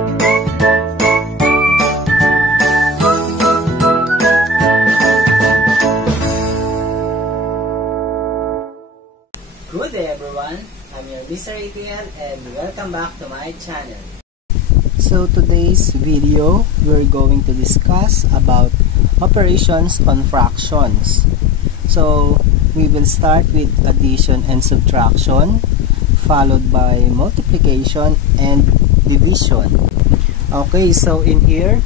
Good day everyone, I'm your Mr. ATL and welcome back to my channel. So today's video, we're going to discuss about operations on fractions. So we will start with addition and subtraction, followed by multiplication and division. Okay, so in here,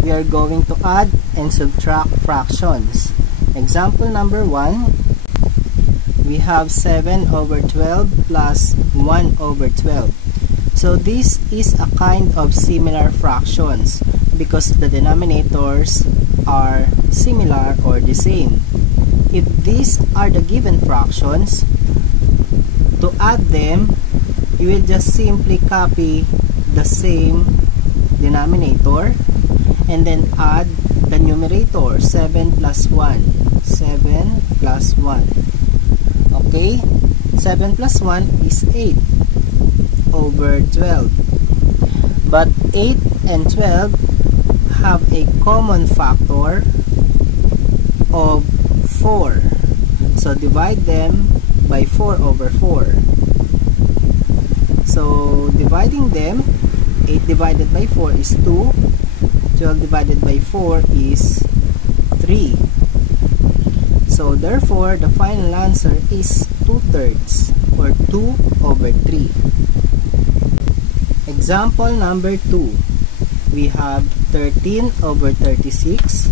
we are going to add and subtract fractions. Example number 1, we have 7 over 12 plus 1 over 12. So this is a kind of similar fractions because the denominators are similar or the same. If these are the given fractions, to add them, you will just simply copy the same denominator and then add the numerator 7 plus 1. 7 plus 1. Okay, 7 plus 1 is 8 over 12. But 8 and 12 have a common factor of 4. So divide them by 4 over 4. So dividing them, 8 divided by 4 is 2. 12 divided by 4 is 3. So therefore, the final answer is 2/3 or 2 over 3. Example number 2. We have 13 over 36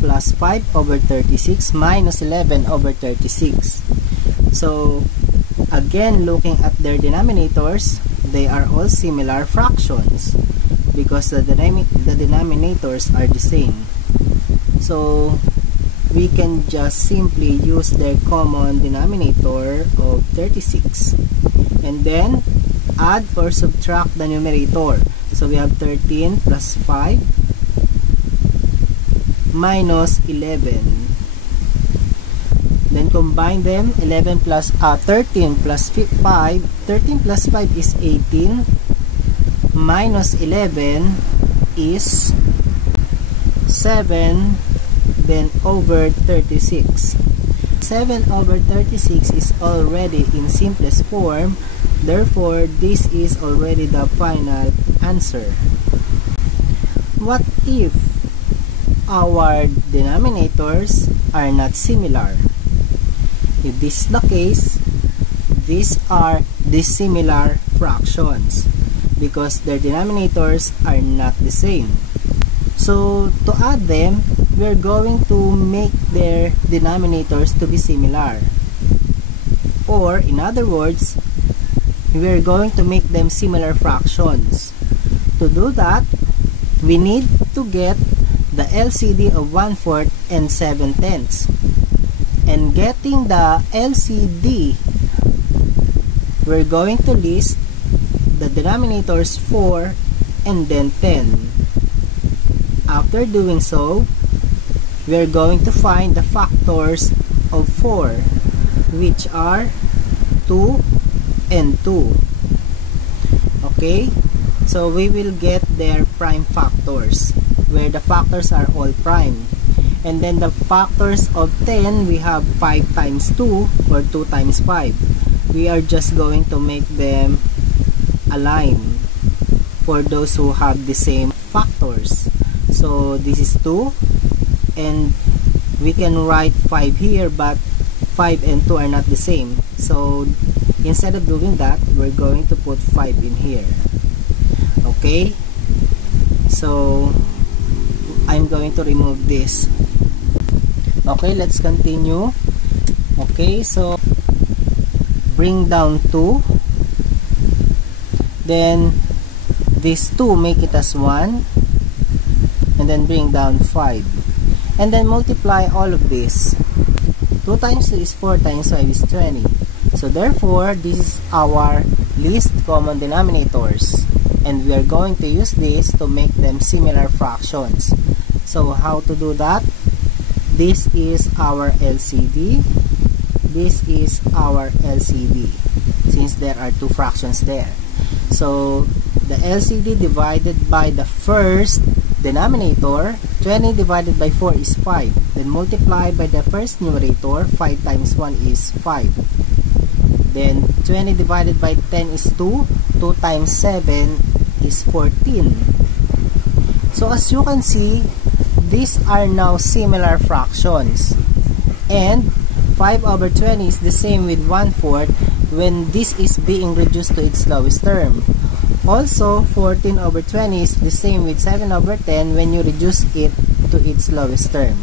plus 5 over 36 minus 11 over 36. So again, looking at their denominators, they are all similar fractions because the denominators are the same. So we can just simply use their common denominator of 36 and then add or subtract the numerator. So we have 13 plus 5 minus 11. Then combine them, 13 plus 5. 13 plus 5 is 18 minus 11 is 7 then over 36. 7 over 36 is already in simplest form, therefore this is already the final answer. What if our denominators are not similar? If this is the case, these are dissimilar fractions because their denominators are not the same. So to add them, we're going to make their denominators to be similar. Or in other words, we're going to make them similar fractions. To do that, we need to get the LCD of 1/4 and 7/10. And getting the LCD, we're going to list the denominators 4 and then 10. After doing so, we're going to find the factors of 4, which are 2 and 2. Okay, so we will get their prime factors, where the factors are all prime. And then the factors of 10, we have 5 times 2 or 2 times 5. We are just going to make them align for those who have the same factors. So this is 2, and we can write 5 here, but 5 and 2 are not the same. So instead of doing that, we're going to put 5 in here. Okay, so I'm going to remove this. Okay, let's continue. Okay, so bring down 2, then this 2 make it as 1, and then bring down 5, and then multiply all of this. 2 times 2 is 4 times 5 is 20. So therefore, this is our least common denominators, and we are going to use this to make them similar fractions. So how to do that? This is our LCD. This is our LCD, since there are 2 fractions there. So the LCD divided by the first denominator, 20 divided by 4 is 5. Then multiply by the first numerator, 5 times 1 is 5. Then 20 divided by 10 is 2. 2 times 7 is 14. So as you can see, these are now similar fractions. And 5 over 20 is the same with 1/4 when this is being reduced to its lowest term. Also, 14 over 20 is the same with 7 over 10 when you reduce it to its lowest term.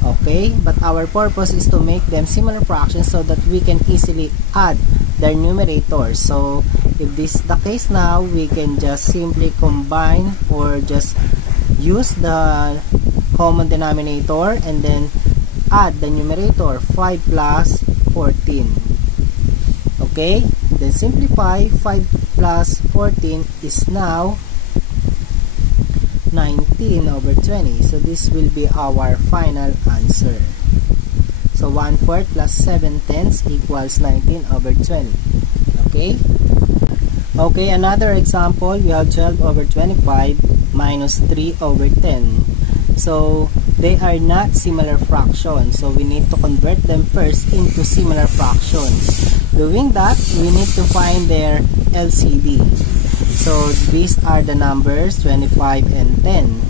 Okay, but our purpose is to make them similar fractions so that we can easily add their numerators. So if this is the case now, we can just simply combine or just use the common denominator and then add the numerator, 5 plus 14. Okay, then simplify. 5 plus 14 is now 19 over 20. So this will be our final answer. So 1/4 plus 7/10 equals 19 over 20. Okay? Okay, another example, we have 12 over 25 minus 3 over 10. So they are not similar fractions. So we need to convert them first into similar fractions. Doing that, we need to find their LCD. So these are the numbers 25 and 10.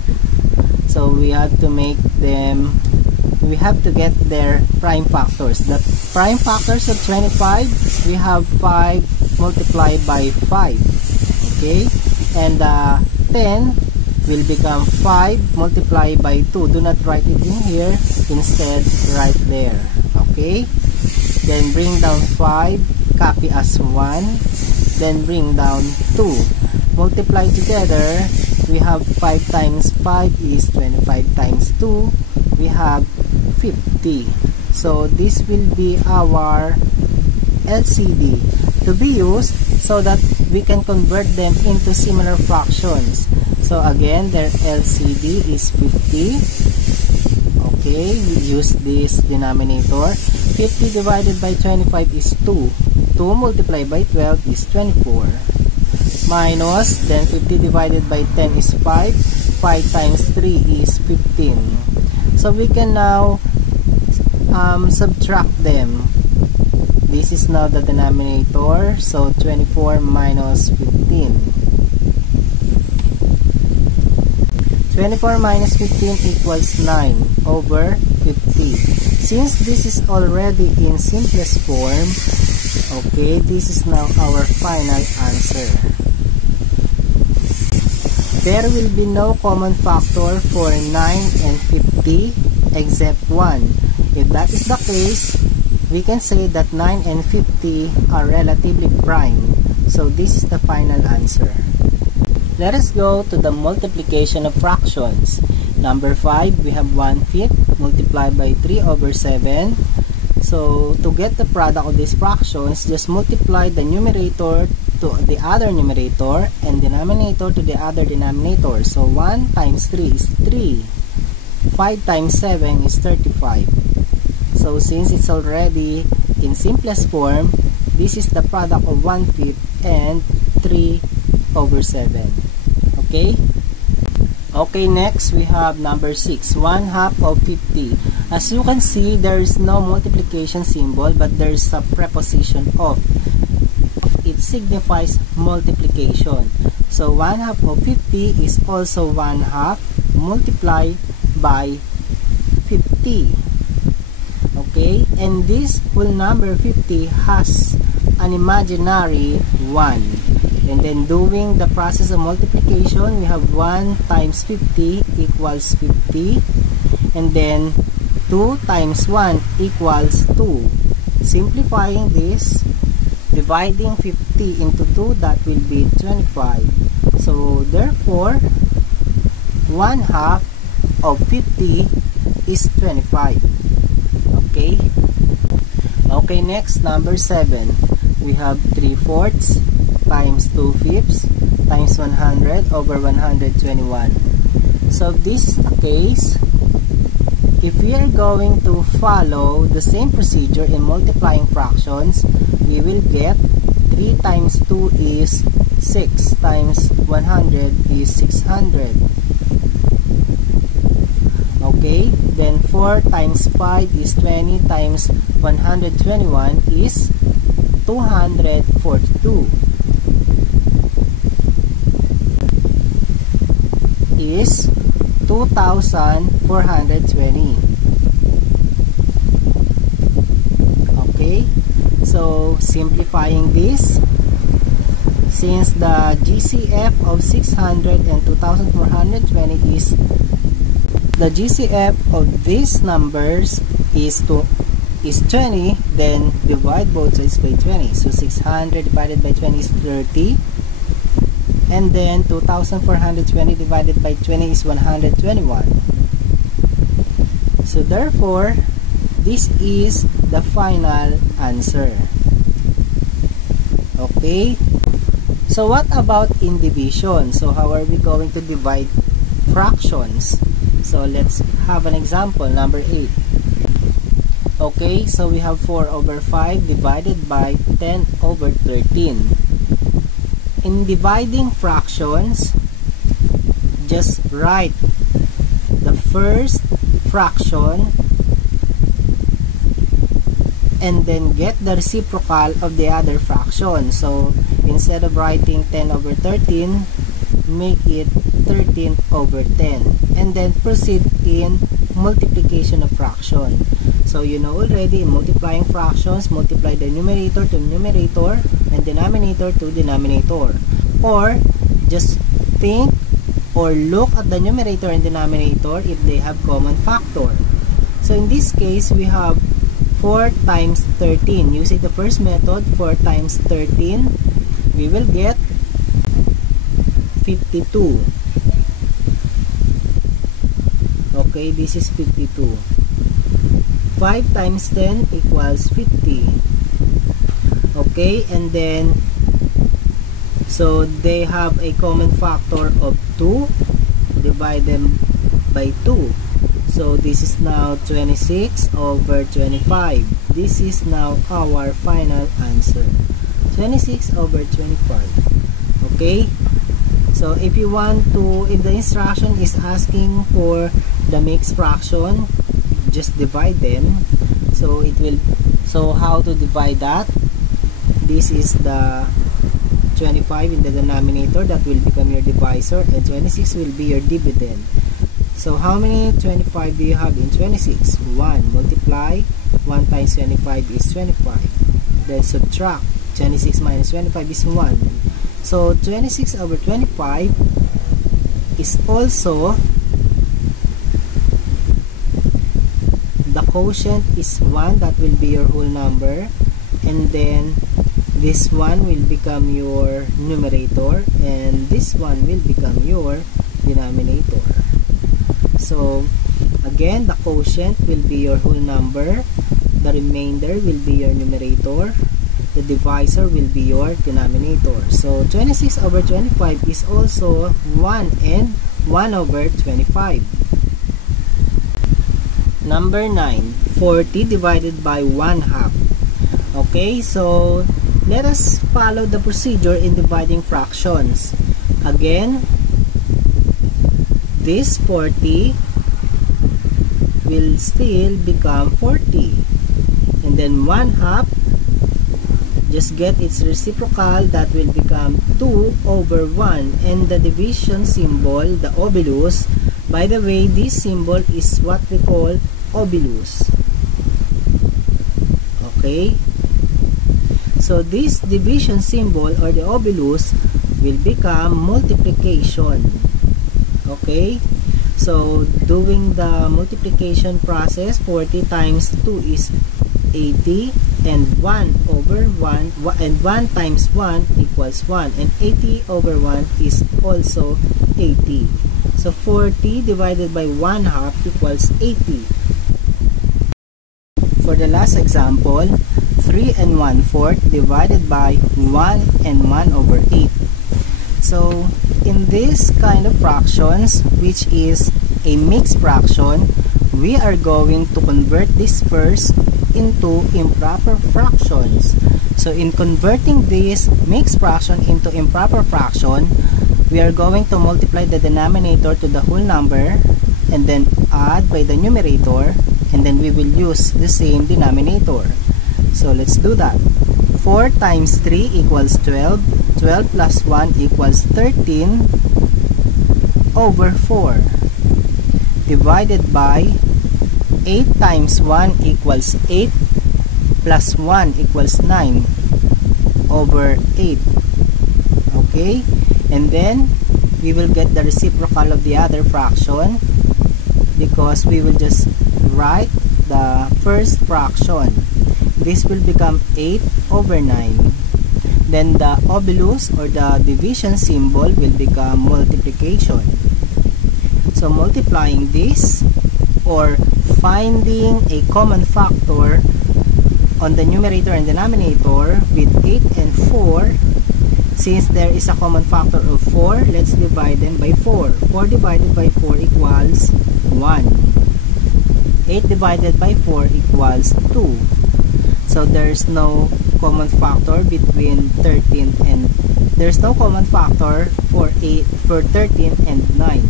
So we have to make them, we have to get their prime factors. The prime factors of 25, we have 5 multiplied by 5. Okay? And 10 will become 5 multiplied by 2. Do not write it in here. Instead, right there. Okay? Then bring down 5. Copy as 1. Then bring down 2. Multiply together. We have 5 times 5 is 25 times 2. We have 50. So this will be our LCD to be used so that we can convert them into similar fractions. So again, their LCD is 50. Okay, we use this denominator. 50 divided by 25 is 2. 2 multiplied by 12 is 24. Minus, then 50 divided by 10 is 5. 5 times 3 is 15. So we can now subtract them. This is now the denominator. So 24 minus 15. 24 minus 15 equals 9 over 50. Since this is already in simplest form, okay, this is now our final answer. There will be no common factor for 9 and 50 except 1. If that is the case, we can say that 9 and 50 are relatively prime. So this is the final answer. Let us go to the multiplication of fractions. Number 5, we have 1/5 multiplied by 3 over 7. So to get the product of these fractions, just multiply the numerator to the other numerator and denominator to the other denominator. So 1 times 3 is 3. 5 times 7 is 35. So since it's already in simplest form, this is the product of 1/5 and 3 over 7. Okay? Okay, next we have number 6, 1/2 of 50. As you can see, there is no multiplication symbol, but there is a preposition of. It signifies multiplication. So 1/2 of 50 is also 1/2 multiplied by 50. Okay, and this whole number 50 has an imaginary 1. And then doing the process of multiplication, we have 1 times 50 equals 50. And then 2 times 1 equals 2. Simplifying this, dividing 50 into 2, that will be 25. So therefore, 1/2 of 50 is 25. Okay? Okay, next, number 7. We have 3/4 times 2/5 times 100 over 121. So if this is the case, if we are going to follow the same procedure in multiplying fractions, we will get 3 times 2 is 6 times 100 is 600. Okay, then 4 times 5 is 20 times 121 is 242 is 2,420. Okay, so simplifying this, since the GCF of 600 and 2,420 is the GCF of these numbers is 20, then divide both sides by 20. So 600 divided by 20 is 30, and then 2,420 divided by 20 is 121. So therefore, this is the final answer. Okay, so what about in division? So how are we going to divide fractions? So let's have an example, number 8. Okay, so we have 4 over 5 divided by 10 over 13. In dividing fractions, just write the first fraction and then get the reciprocal of the other fraction. So instead of writing 10 over 13, make it 13 over 10, and then proceed in multiplication of fraction. So you know already, in multiplying fractions, multiply the numerator to numerator and denominator to denominator, or just think or look at the numerator and denominator if they have common factor. So in this case, we have 4 times 13. Using the first method, 4 times 13, we will get 52. Okay, this is 52. 5 times 10 equals 50. Okay, and then so they have a common factor of 2. Divide them by 2. So this is now 26 over 25. This is now our final answer. 26 over 25. Okay, so if you want to, if the instruction is asking for the mixed fraction, just divide them. So it will, so how to divide that? This is the 25 in the denominator, that will become your divisor, and 26 will be your dividend. So how many 25 do you have in 26? 1. Multiply 1 times 25 is 25. Then subtract 26 minus 25 is 1. So 26 over 25 is also, the quotient is 1, that will be your whole number, and then this one will become your numerator and this one will become your denominator. So again, the quotient will be your whole number, the remainder will be your numerator, the divisor will be your denominator. So 26 over 25 is also 1 and 1 over 25. Number 9, 40 divided by 1/2. Okay, so let us follow the procedure in dividing fractions. Again, this 40 will still become 40, and then 1/2, just get its reciprocal, that will become 2 over 1, and the division symbol, the obolus, by the way, this symbol is what we call obolus. Okay, so this division symbol or the obolus will become multiplication. Okay, so doing the multiplication process, 40 times 2 is 80, and 1 over 1, and 1 times 1 equals 1, and 80 over 1 is also 80. So 40 divided by 1/2 equals 80. For the last example, 3 and 1/4 divided by 1 and 1 over 8. So in this kind of fractions, which is a mixed fraction, we are going to convert this first into improper fractions. So in converting this mixed fraction into improper fraction, we are going to multiply the denominator to the whole number and then add by the numerator, and then we will use the same denominator. So let's do that. 4 times 3 equals 12. 12 plus 1 equals 13 over 4. Divided by 8 times 1 equals 8 plus 1 equals 9 over 8. Okay? And then we will get the reciprocal of the other fraction because we will just write the first fraction. This will become 8 over 9. Then the obolus or the division symbol will become multiplication. So multiplying this or finding a common factor on the numerator and denominator with 8 and 4. Since there is a common factor of 4, let's divide them by 4. 4 divided by 4 equals 1. 8 divided by 4 equals 2. So there's no common factor between 13 and there's no common factor for 13 and 9.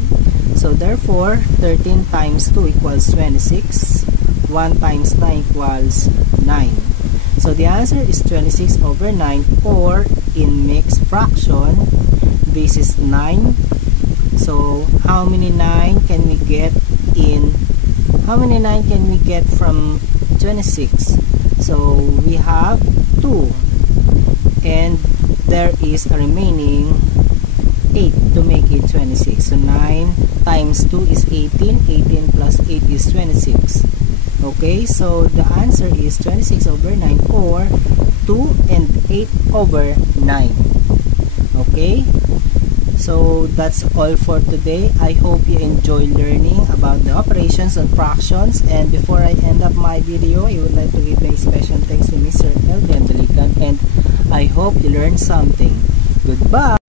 So therefore 13 times 2 equals 26. 1 times 9 equals 9. So the answer is 26 over 9, or in mixed fraction, this is 9. So how many 9 can we get from 26? So we have 2, and there is a remaining 8 to make it 26. So 9 times 2 is 18. 18 plus 8 is 26. Okay, so the answer is 26 over 9, or 2 and 8 over 9. Okay, so that's all for today. I hope you enjoy learning about the operations on fractions. And before I end up my video, I would like to give my special thanks to Mr. Elden Delican, and I hope you learned something. Goodbye!